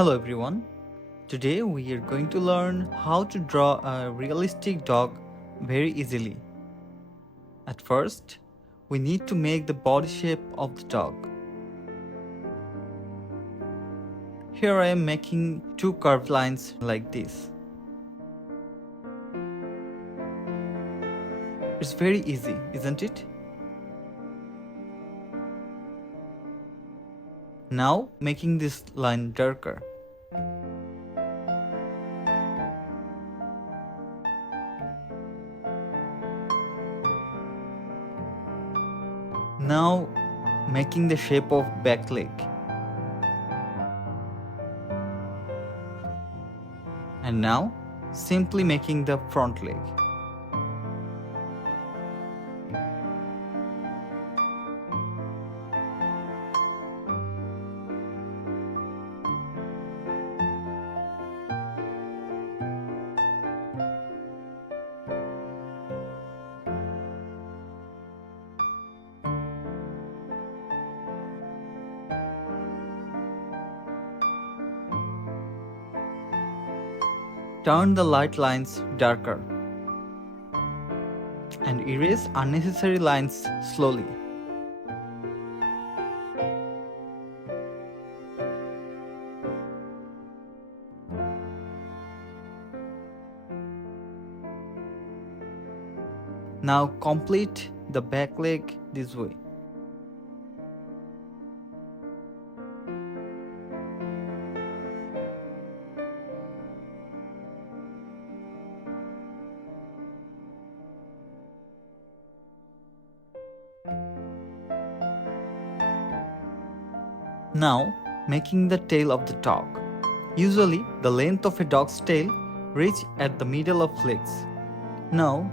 Hello everyone. Today we are going to learn how to draw a realistic dog very easily. At first, we need to make the body shape of the dog. Here I am making two curved lines like this. It's very easy, isn't it? Now making this line darker. Now making the shape of back leg. And now simply making the front leg. Turn the light lines darker and erase unnecessary lines slowly. Now complete the back leg this way. Now making the tail of the dog. Usually the length of a dog's tail reaches at the middle of legs. Now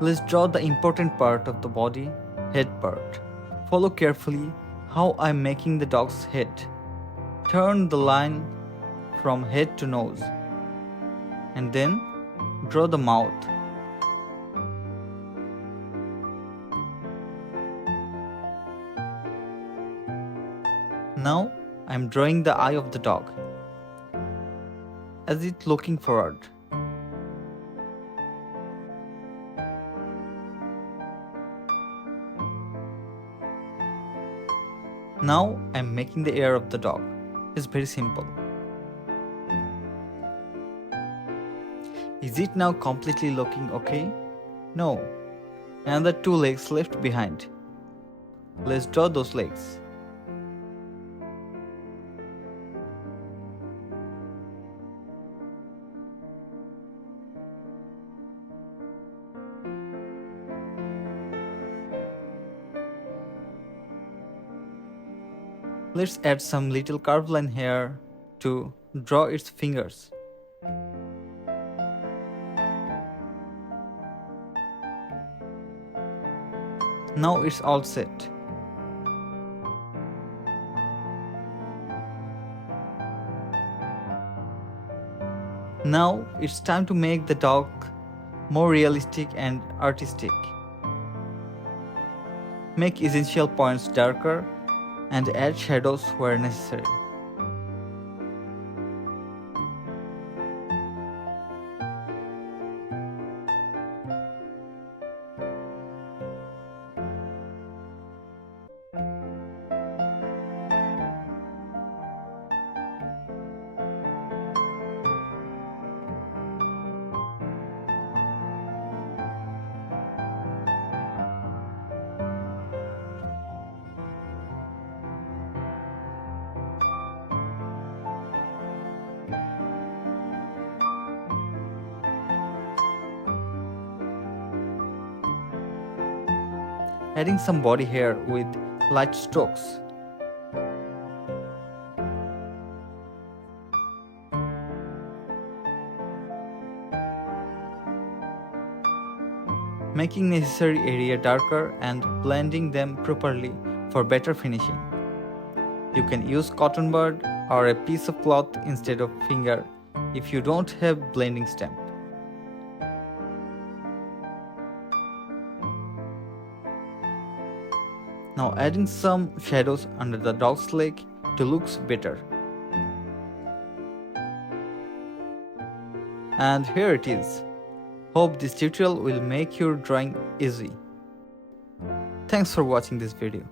let's draw the important part of the body, head part. Follow carefully how I am making the dog's head. Turn the line from head to nose and then draw the mouth. Now I am drawing the eye of the dog as it looking forward. Now I am making the ear of the dog. It's very simple. Is it now completely looking okay? No. Another two legs left behind. Let's draw those legs. Let's add some little curved line here to draw its fingers. Now it's all set. Now it's time to make the dog more realistic and artistic. Make essential points darker and add shadows where necessary. Adding some body hair with light strokes. Making necessary area darker and blending them properly for better finishing. You can use cotton bud or a piece of cloth instead of finger if you don't have blending stamp. Now adding some shadows under the dog's leg to look better. And here it is. Hope this tutorial will make your drawing easy. Thanks for watching this video.